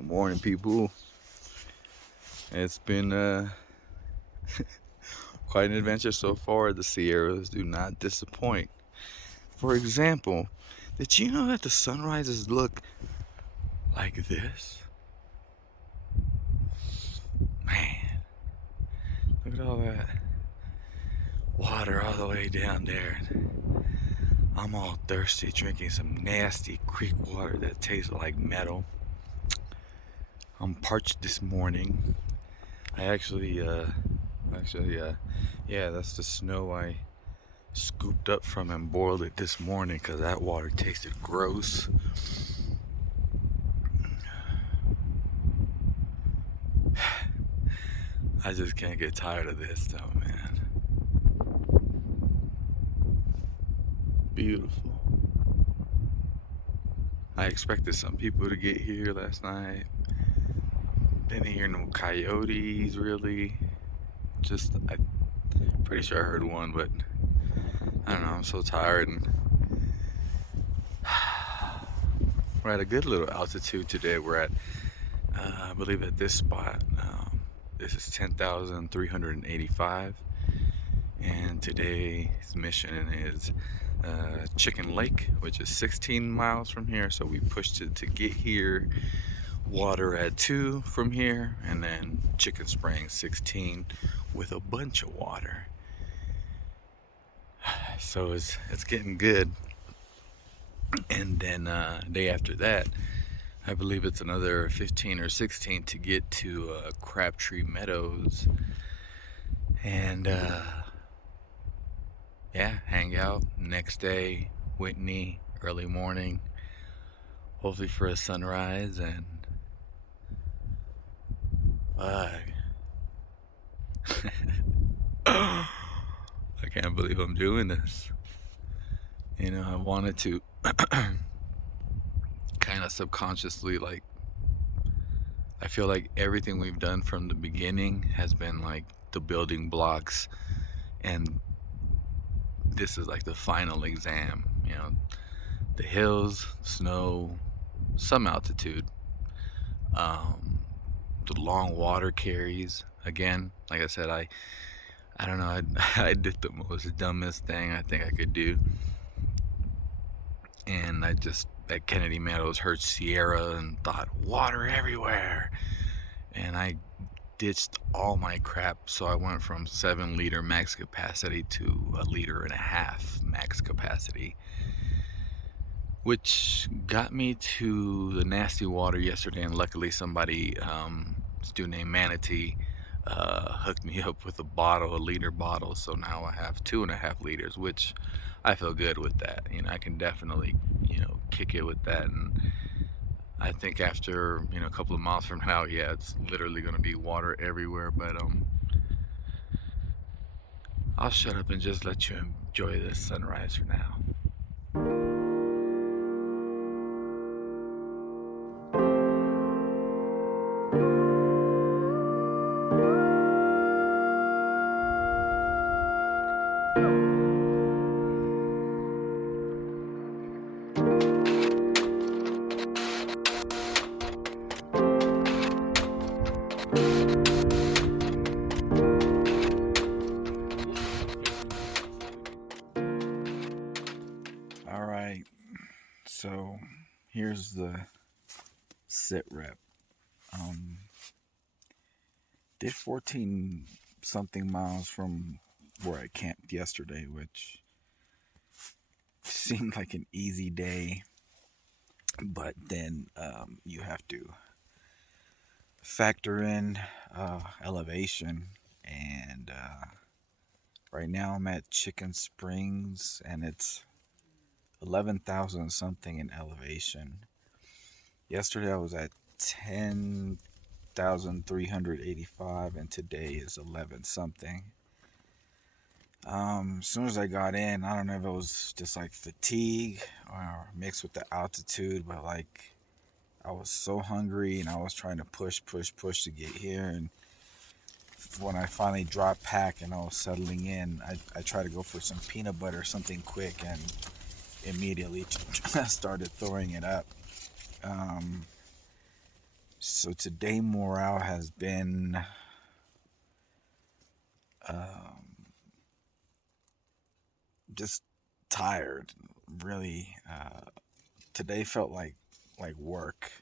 Good morning, people. It's been quite an adventure so far. The Sierras do not disappoint. For example, did you know that the sunrises look like this? Man, look at all that water all the way down there. I'm all thirsty drinking some nasty creek water that tastes like metal. I'm parched this morning. I yeah, that's the snow I scooped up from and boiled it this morning because that water tasted gross. I just can't get tired of this though, man. Beautiful. I expected some people to get here last night. Didn't hear no coyotes really. I'm pretty sure I heard one, but I don't know. I'm so tired, and we're at a good little altitude today. We're at, I believe, at this spot. This is 10,385, and today's mission is Chicken Lake, which is 16 miles from here. So we pushed it to get here. Water at 2 from here, and then Chicken Springs 16 with a bunch of water. So it's getting good. And then day after that, I believe it's another 15 or 16 to get to Crabtree Meadows, and yeah, hang out. Next day, Whitney, early morning, hopefully for a sunrise. And fuck. I can't believe I'm doing this. You know, I wanted to kind of subconsciously, like, I feel like everything we've done from the beginning has been like the building blocks, and this is like the final exam. You know, the hills, snow, some altitude, the long water carries. Again, like I said, I don't know. I did the most dumbest thing I think I could do, and I just at Kennedy Meadows heard Sierra and thought water everywhere, and I ditched all my crap. So I went from 7-liter max capacity to 1.5 liters max capacity, which got me to the nasty water yesterday. And luckily somebody, this dude named Manatee, hooked me up with a 1-liter bottle. So now I have 2.5 liters, which I feel good with that. You know, I can definitely, kick it with that. And I think after, a couple of miles from now, yeah, it's literally going to be water everywhere. But I'll shut up and just let you enjoy this sunrise for now. All right, so here's the sit rep. Did 14 something miles from where I camped yesterday, which seemed like an easy day, but then you have to factor in elevation. And right now I'm at Chicken Springs, and it's 11,000 something in elevation. Yesterday I was at 10,385, and today is 11 something. As soon as I got in, I don't know if it was just like fatigue or mixed with the altitude, but like I was so hungry and I was trying to push to get here. And when I finally dropped pack and I was settling in, I tried to go for some peanut butter, something quick, and immediately started throwing it up. So today morale has been just tired. Really, today felt like work.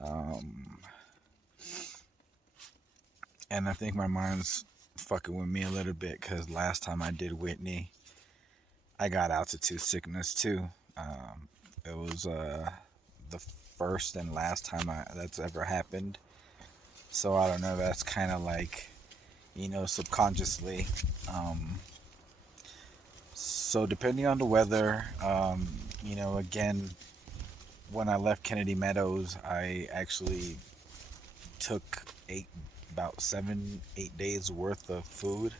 Um, and I think my mind's fucking with me a little bit because last time I did Whitney, I got altitude sickness too. It was the first and last time that's ever happened. So I don't know. That's kind of like, subconsciously. So depending on the weather, again, when I left Kennedy Meadows, I actually took about 7-8 days worth of food.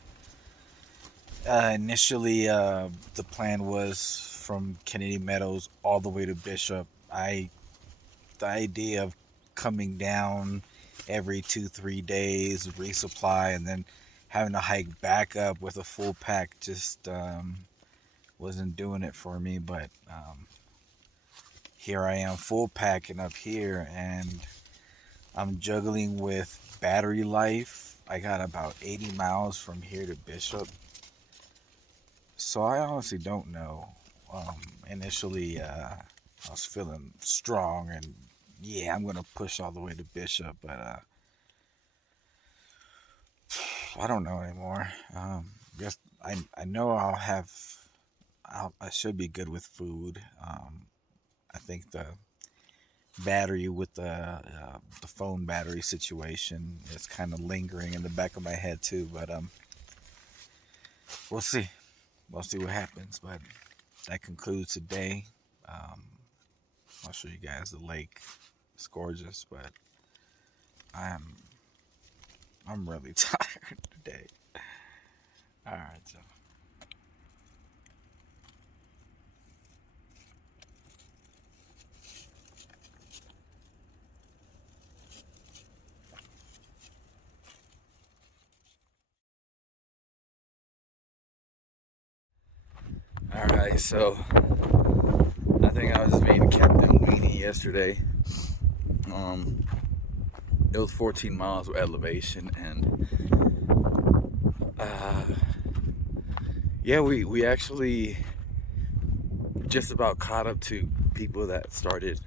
Initially, the plan was from Kennedy Meadows all the way to Bishop. The idea of coming down every 2-3 days, resupply, and then having to hike back up with a full pack just wasn't doing it for me. But here I am full packing up here, and I'm juggling with battery life. I got about 80 miles from here to Bishop. So I honestly don't know. Initially, I was feeling strong and yeah, I'm going to push all the way to Bishop, but I don't know anymore. Guess I know I should be good with food. I think the battery with the phone battery situation is kind of lingering in the back of my head too, but we'll see. We'll see what happens, but that concludes today. I'll show you guys the lake. It's gorgeous, but I'm really tired today. All right, so. All right, so I think I was just being Captain Weenie yesterday. It was 14 miles of elevation, and yeah, we actually just about caught up to people that started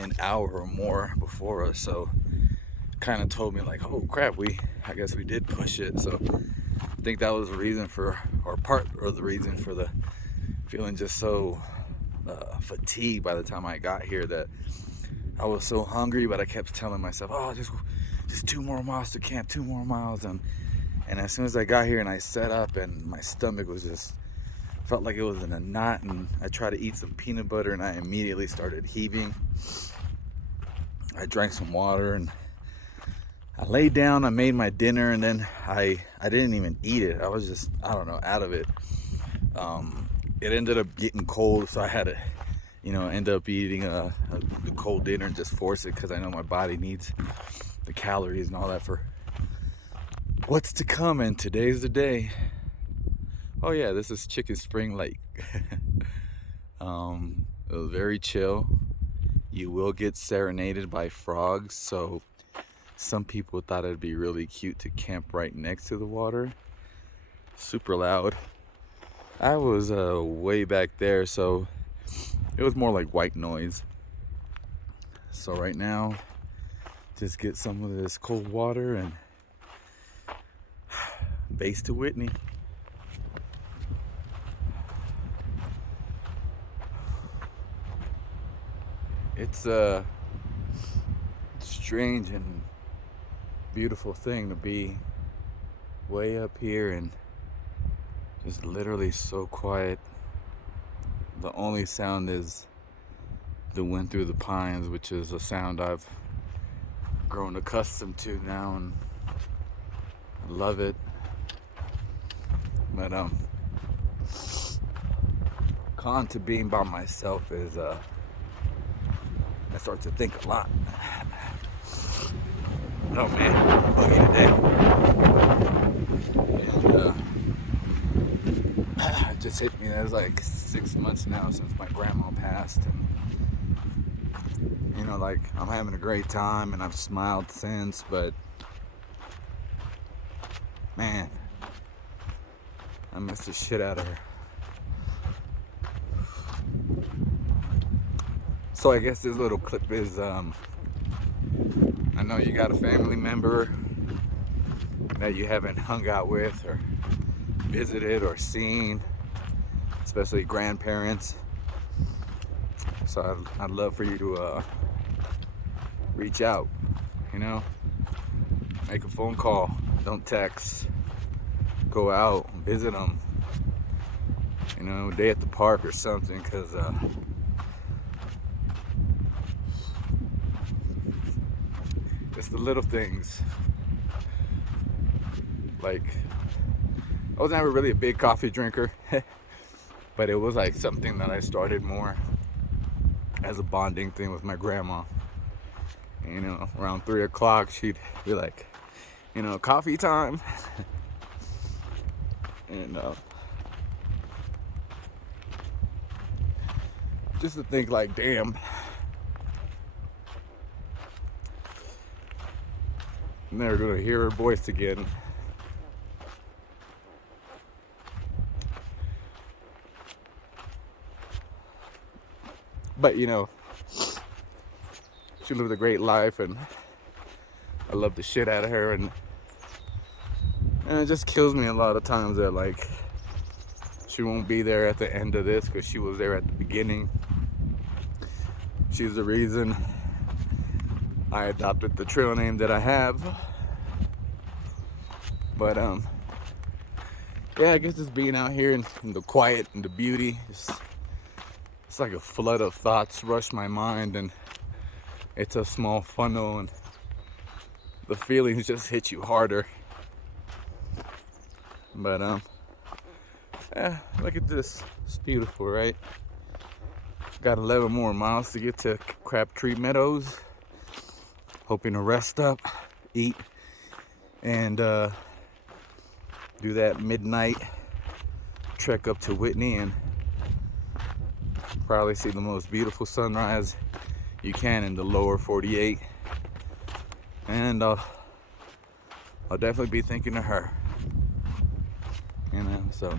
an hour or more before us. So kind of told me like, oh crap, I guess we did push it. So I think that was the reason for, or part of the reason for the feeling just so fatigued by the time I got here, that I was so hungry, but I kept telling myself, oh, just 2 more miles to camp, 2 more miles. And as soon as I got here and I set up, and my stomach was just, felt like it was in a knot, and I tried to eat some peanut butter and I immediately started heaving. I drank some water and I laid down, I made my dinner, and then I didn't even eat it. I was just, I don't know, out of it. It ended up getting cold, so I had to, end up eating a cold dinner and just force it, because I know my body needs the calories and all that for what's to come, and today's the day. Oh yeah, this is Chicken Spring Lake. It was very chill. You will get serenaded by frogs, so some people thought it'd be really cute to camp right next to the water. Super loud. I was way back there, so it was more like white noise. So right now, just get some of this cold water and base to Whitney. It's a strange and beautiful thing to be way up here and just literally so quiet. The only sound is the wind through the pines, which is a sound I've grown accustomed to now, and I love it. But con to being by myself is I start to think a lot. Oh man, buggy today. And it just hit me that it was like 6 months now since my grandma passed, you know, like I'm having a great time and I've smiled since, but man, I miss the shit out of her. So I guess this little clip is, I know you got a family member that you haven't hung out with or visited or seen, especially grandparents. So I'd love for you to reach out, you know, make a phone call, don't text, go out, visit them, you know, day at the park or something, because it's the little things. Like, I was never really a big coffee drinker, but it was like something that I started more as a bonding thing with my grandma. You know, around 3 o'clock, she'd be like, you know, coffee time. And just to think like, damn, I'm never gonna hear her voice again. But you know, she lived a great life, and I love the shit out of her, and it just kills me a lot of times that like she won't be there at the end of this, because she was there at the beginning. She's the reason I adopted the trail name that I have. But yeah, I guess just being out here in the quiet and the beauty, it's like a flood of thoughts rush my mind, and it's a small funnel, and the feelings just hit you harder. But yeah, look at this. It's beautiful, right? Got 11 more miles to get to Crabtree Meadows. Hoping to rest up, eat, and do that midnight trek up to Whitney, and probably see the most beautiful sunrise you can in the lower 48. And I'll definitely be thinking of her, you know. So,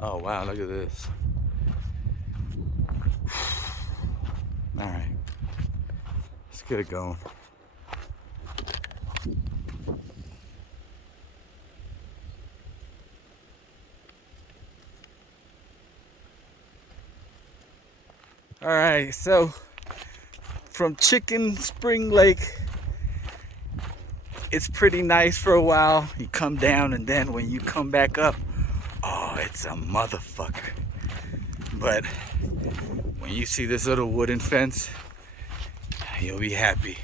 oh wow, look at this. All right, let's get it going. All right, so from Chicken Spring Lake, it's pretty nice for a while. You come down, and then when you come back up, oh, it's a motherfucker. But when you see this little wooden fence, you'll be happy.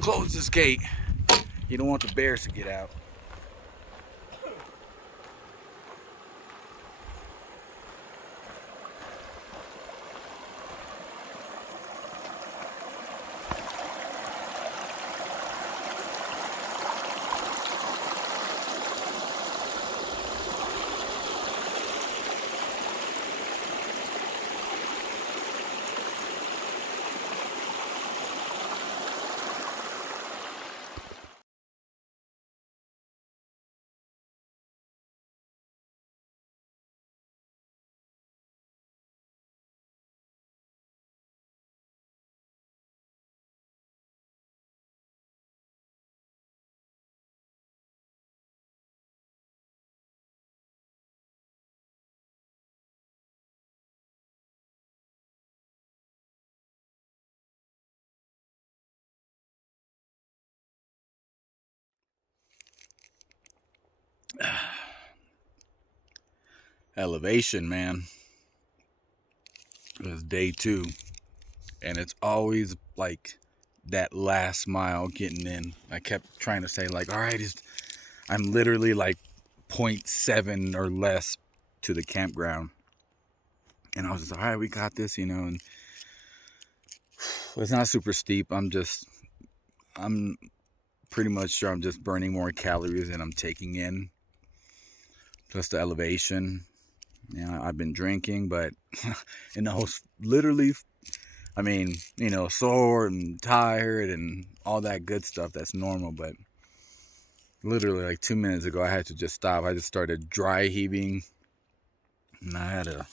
Close this gate. You don't want the bears to get out. Elevation, man. It was day 2, and it's always like that last mile getting in. I kept trying to say like, all right, I'm literally like 0.7 or less to the campground, and I was just all right, we got this, you know. And it's not super steep. I'm pretty much sure I'm just burning more calories than I'm taking in, plus the elevation. You know, I've been drinking, but in the whole, literally I mean, you know, sore and tired and all that good stuff. That's normal, but literally like 2 minutes ago, I had to just stop. I just started dry heaving, and I had to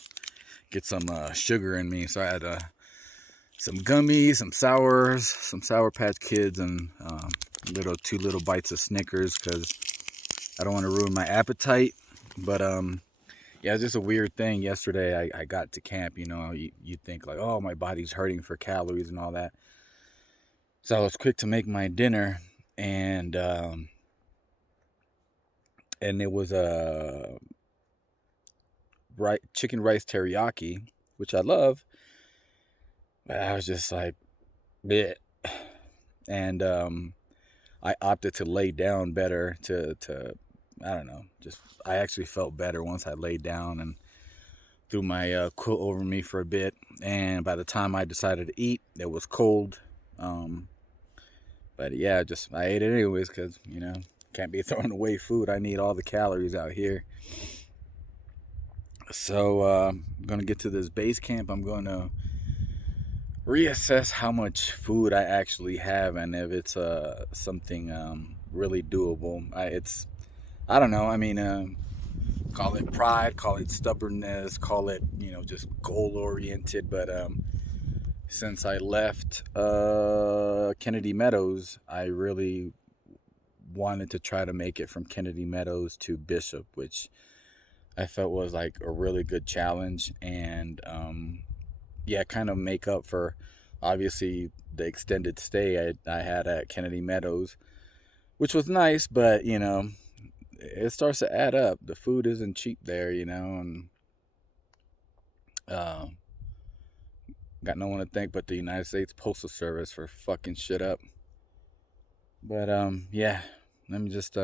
get some sugar in me, so I had some gummies, some sours, some Sour Patch Kids, and two little bites of Snickers because I don't want to ruin my appetite. But yeah, it's just a weird thing. Yesterday, I got to camp. You know, you think like, oh, my body's hurting for calories and all that. So I was quick to make my dinner, and it was a chicken rice teriyaki, which I love. But I was just like, bleh. And I opted to lay down better to I don't know, just I actually felt better once I laid down and threw my quilt over me for a bit. And by the time I decided to eat, it was cold. But yeah, just I ate it anyways because, you know, can't be throwing away food. I need all the calories out here. So I'm gonna get to this base camp. I'm gonna reassess how much food I actually have and if it's something really doable. I don't know. I mean, call it pride, call it stubbornness, call it, you know, just goal oriented. But since I left Kennedy Meadows, I really wanted to try to make it from Kennedy Meadows to Bishop, which I felt was like a really good challenge, and yeah, kind of make up for obviously the extended stay I had at Kennedy Meadows, which was nice, but you know, it starts to add up. The food isn't cheap there, you know, and uh, got no one to thank but the United States Postal Service for fucking shit up. But yeah, let me just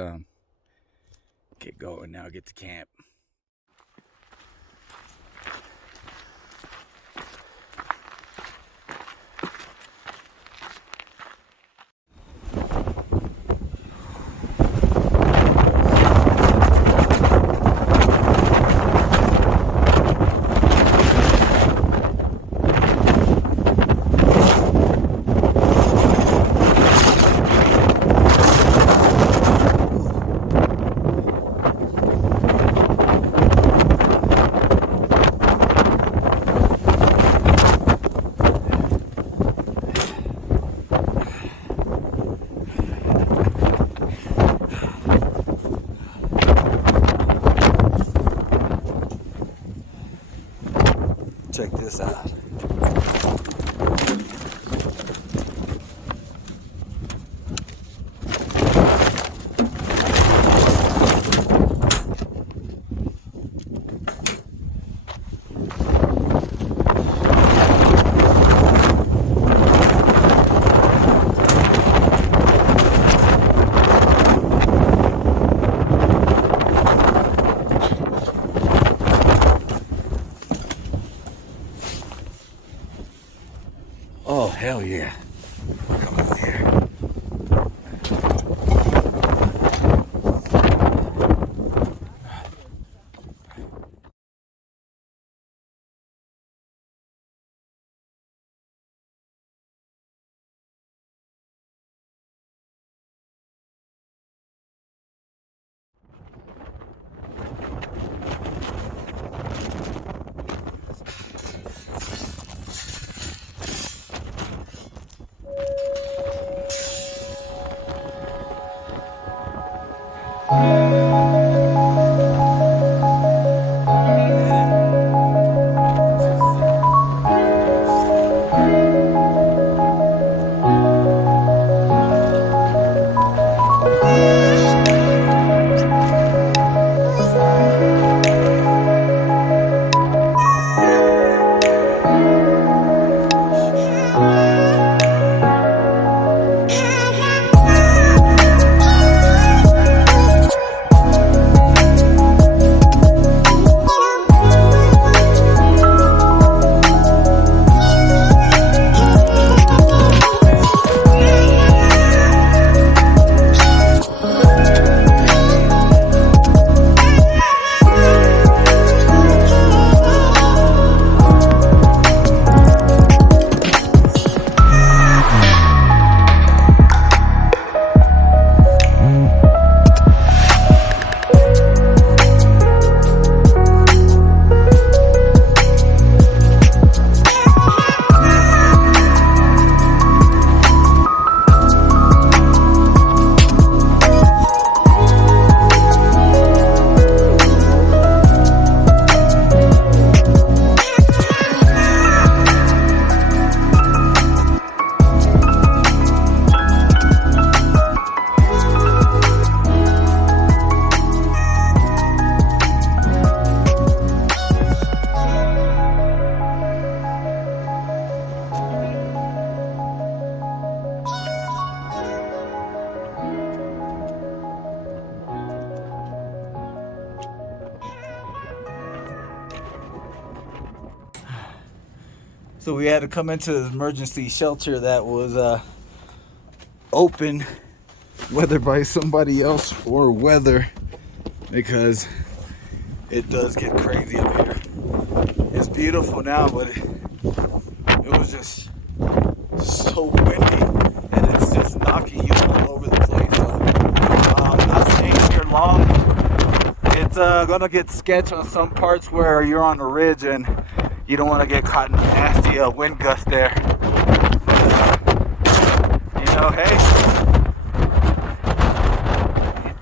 get going now. Get to camp. Check this out. Oh, hell yeah. Come on here. So we had to come into the emergency shelter that was open, whether by somebody else or whether, because it does get crazy up here. It's beautiful now, but it was just so windy and it's just knocking you all over the place. So not staying here long. It's gonna get sketchy on some parts where you're on the ridge and you don't want to get caught in a nasty wind gust there. You know, hey,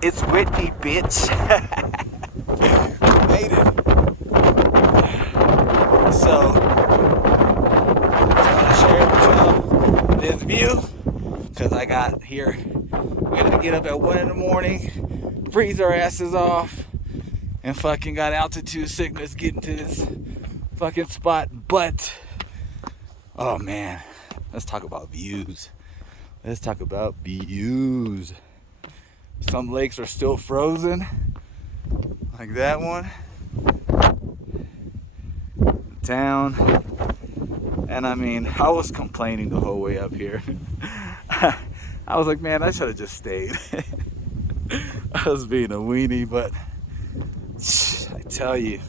it's Whitney, bitch. We made it. So, just want to share with y'all this view, because I got here. We had to get up at 1 in the morning, freeze our asses off, and fucking got altitude sickness getting to this fucking spot. But, oh man, let's talk about views. Let's talk about views. Some lakes are still frozen, like that one. The town. And I mean, I was complaining the whole way up here. I was like, man, I should have just stayed. I was being a weenie, but I tell you,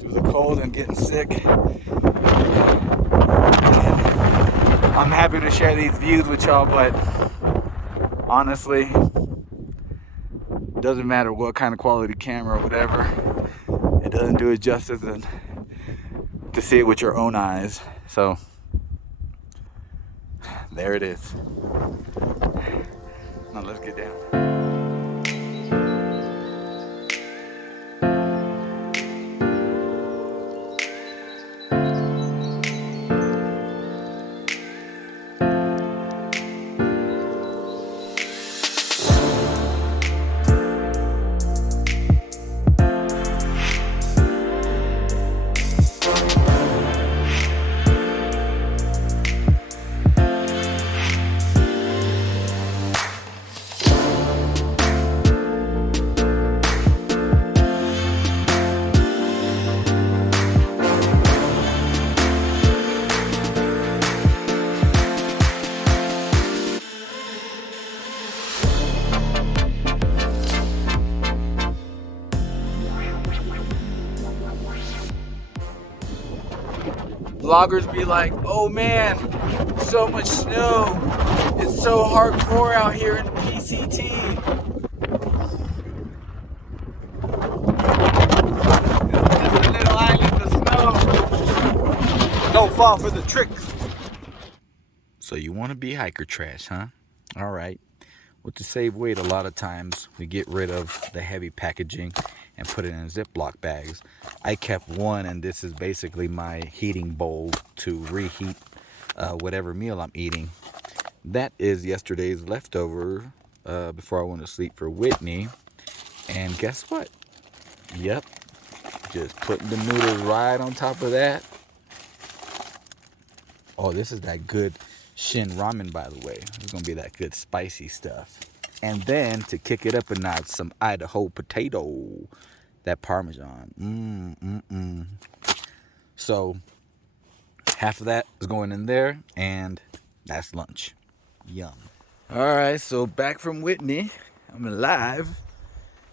through the cold and getting sick, I'm happy to share these views with y'all, but honestly, doesn't matter what kind of quality camera or whatever, it doesn't do it justice than to see it with your own eyes. So there it is. Now let's get down. Vloggers be like, oh man, so much snow. It's so hardcore out here in the PCT. It's a little island of snow. Don't fall for the tricks. So you want to be hiker trash, huh? All right. Well, to save weight, a lot of times we get rid of the heavy packaging and put it in Ziploc bags. I kept one, and this is basically my heating bowl to reheat whatever meal I'm eating. That is yesterday's leftover before I went to sleep for Whitney. And guess what? Yep, just putting the noodles right on top of that. Oh, this is that good Shin ramen, by the way. It's gonna be that good spicy stuff. And then to kick it up a notch, some Idaho potato, that Parmesan. So half of that is going in there, and that's lunch. Yum. All right, so back from Whitney. I'm alive.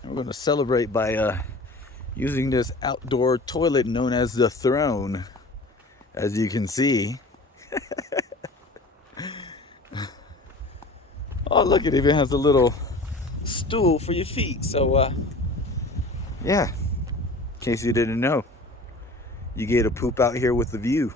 And we're gonna celebrate by using this outdoor toilet known as the Throne, as you can see. Oh, look, it even has a little stool for your feet. So, yeah, in case you didn't know, you get to poop out here with the view.